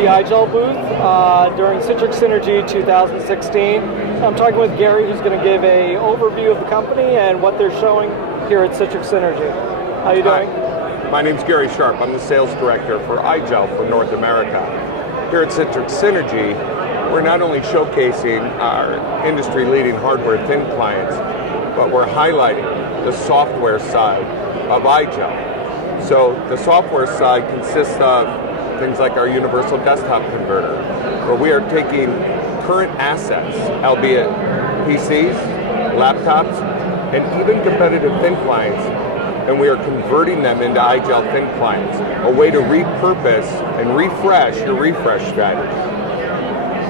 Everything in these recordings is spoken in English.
the IGEL booth during Citrix Synergy 2016. I'm talking with Gary, who's going to give an overview of the company and what they're showing here at Citrix Synergy. How are you doing? Hi. My name's Gary Sharp. I'm the sales director for IGEL for North America. Here at Citrix Synergy, we're not only showcasing our industry-leading hardware thin clients, but we're highlighting the software side of IGEL. So the software side consists of things like our universal desktop converter, where we are taking current assets, albeit PCs, laptops, and even competitive thin clients, and we are converting them into IGEL thin clients, a way to repurpose and refresh your refresh strategy.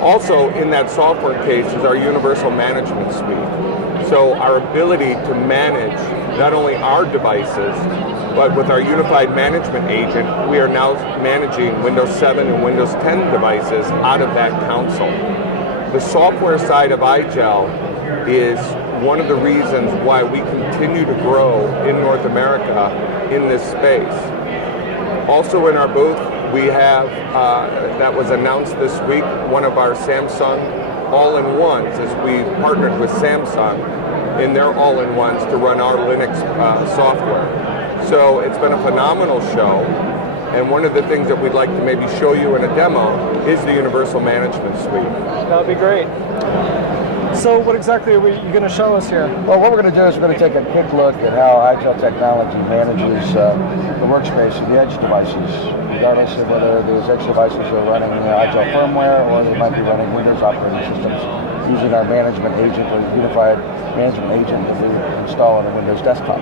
Also in that software case is our universal management suite. So our ability to manage not only our devices, but with our unified management agent, we are now managing Windows 7 and Windows 10 devices out of that console. The software side of IGEL is one of the reasons why we continue to grow in North America in this space. Also in our booth, we have, that was announced this week, one of our Samsung all-in-ones, as we partnered with Samsung in their all-in-ones to run our Linux software. So it's been a phenomenal show, and one of the things that we'd like to maybe show you in a demo is the Universal Management Suite. That would be great. So what exactly are you going to show us here? Well, what we're going to do is we're going to take a quick look at how IGEL Technology manages the workspace of the edge devices, regardless of whether those edge devices are running IGEL firmware or they might be running Windows operating systems using our management agent or unified management agent that we install on a Windows desktop.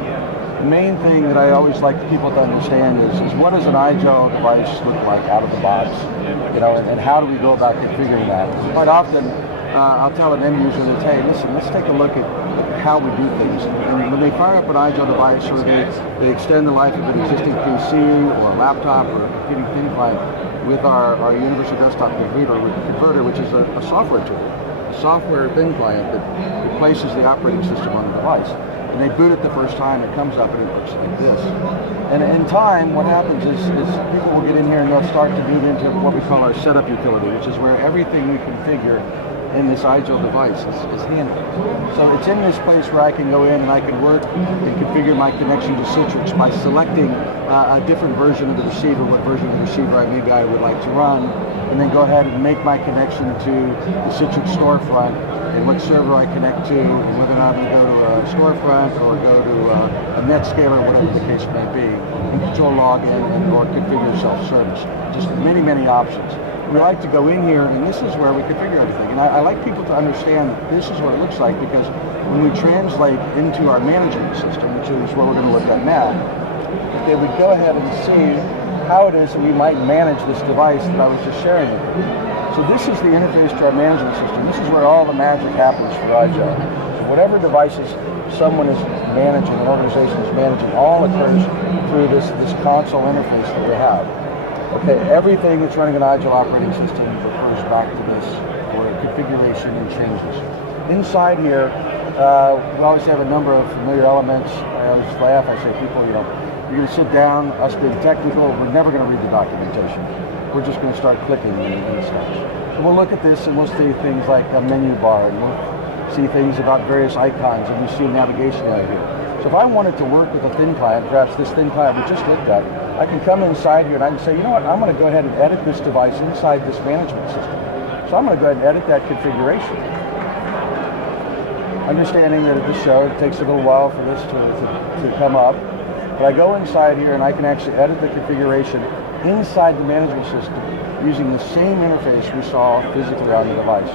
The main thing that I always like people to understand is what does an IGEL device look like out of the box, and how do we go about configuring that? Quite often, I'll tell an end user that, hey, listen, let's take a look at how we do things. And when they fire up an IGEL device, or they extend the life of an existing PC or a laptop or a computing thin client with our universal desktop converter, which is a software tool, a software thin client that replaces the operating system on the device. And they boot it the first time, it comes up and it looks like this. And in time, what happens is people will get in here and they'll start to boot into what we call our setup utility, which is where everything we configure in this IGEL device is handled. So it's in this place where I can go in and I can work and configure my connection to Citrix by selecting a different version of the receiver, what version of the receiver I would like to run, and then go ahead and make my connection to the Citrix storefront and what server I connect to, and whether or not I go to a storefront or go to a NetScaler, whatever the case may be, and control login or configure self-service. Just many, many options. We like to go in here, and this is where we configure everything. And I like people to understand that this is what it looks like, because when we translate into our management system, which is what we're going to look at now, they would go ahead and see how it is that we might manage this device that I was just sharing with you. So this is the interface to our management system. This is where all the magic happens for IGEL. So whatever devices someone is managing, an organization is managing, all occurs through this console interface that we have. Okay, everything that's running an IGEL operating system refers back to this for configuration and changes. Inside here, we always have a number of familiar elements. I always laugh, I say, people, you're going to sit down, us being technical, we're never going to read the documentation. We're just going to start clicking and such. So we'll look at this and we'll see things like a menu bar, and we'll see things about various icons, and we see a navigation area here. So if I wanted to work with a thin client, perhaps this thin client we just looked at, I can come inside here and I can say, you know what, I'm going to go ahead and edit this device inside this management system. So I'm going to go ahead and edit that configuration. Understanding that at this show, it takes a little while for this to come up. But I go inside here and I can actually edit the configuration inside the management system using the same interface we saw physically on the device.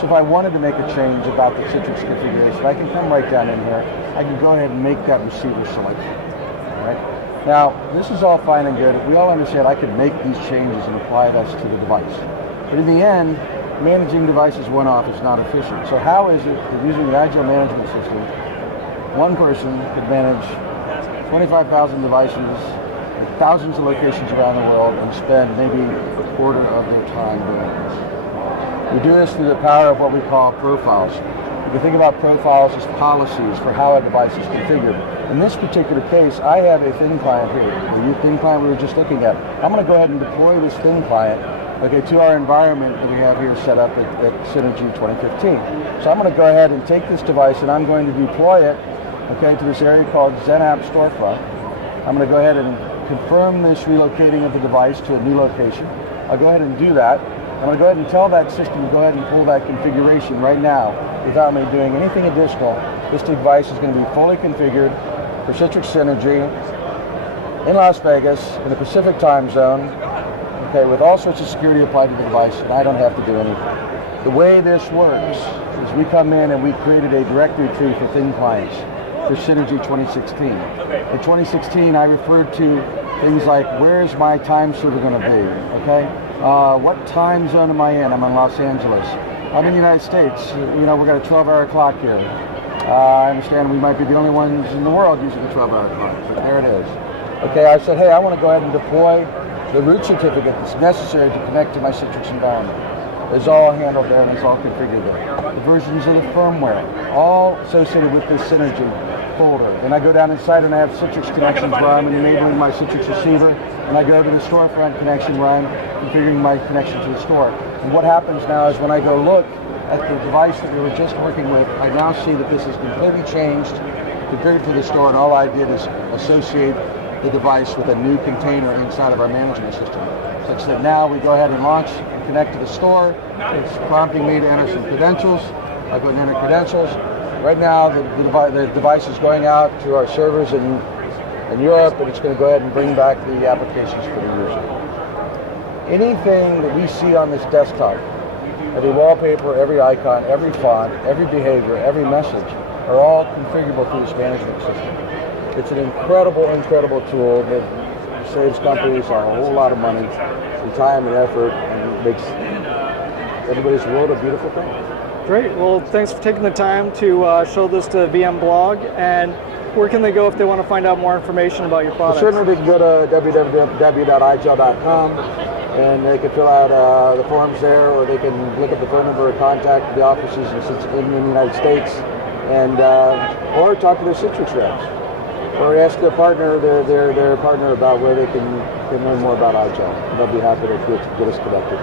So if I wanted to make a change about the Citrix configuration, I can come right down in here. I can go ahead and make that receiver selection. All right? Now, this is all fine and good. We all understand I can make these changes and apply this to the device. But in the end, managing devices one-off is not efficient. So how is it that using the IGEL management system, one person could manage 25,000 devices at thousands of locations around the world and spend maybe a quarter of their time doing this? We do this through the power of what we call profiles. You can think about profiles as policies for how a device is configured. In this particular case, I have a thin client here. The thin client we were just looking at. I'm going to go ahead and deploy this thin client okay, to our environment that we have here set up at Synergy 2015. So I'm going to go ahead and take this device and I'm going to deploy it, okay, to this area called ZenApp Storefront. I'm going to go ahead and confirm this relocating of the device to a new location. I'll go ahead and do that. I'm going to go ahead and tell that system to go ahead and pull that configuration right now without me doing anything additional. This device is going to be fully configured for Citrix Synergy in Las Vegas in the Pacific time zone, okay, with all sorts of security applied to the device, and I don't have to do anything. The way this works is we come in and we created a directory tree for thin clients for Synergy 2016. In 2016, I referred to things like, where's my time server going to be, okay? What time zone am I in? I'm in Los Angeles. I'm in the United States. You know, we've got a 12-hour clock here. I understand we might be the only ones in the world using a 12-hour clock, but there it is. Okay, I said, hey, I want to go ahead and deploy the root certificate that's necessary to connect to my Citrix environment. It's all handled there and it's all configured there. The versions of the firmware, all associated with this Synergy folder. Then I go down inside and I have Citrix connections where I'm enabling my Citrix receiver, and I go to the storefront connection where I'm configuring my connection to the store. And what happens now is when I go look at the device that we were just working with, I now see that this is completely changed, configured for the store, and all I did is associate the device with a new container inside of our management system. Such that now we go ahead and launch and connect to the store. It's prompting me to enter some credentials. I go and enter credentials. Right now the device is going out to our servers in Europe, and it's going to go ahead and bring back the applications for the user. Anything that we see on this desktop, every wallpaper, every icon, every font, every behavior, every message, are all configurable through this management system. It's an incredible, incredible tool that saves companies a whole lot of money, some time and effort, and makes everybody's world a beautiful thing. Great. Well, thanks for taking the time to show this to VMblog. And where can they go if they want to find out more information about your products? Well, certainly they can go to www.igel.com and they can fill out the forms there, or they can look up the phone number or contact the offices in the United States, and or talk to their Citrix reps, or ask their partner, their partner about where they can learn more about IGEL. They'll be happy to get us connected.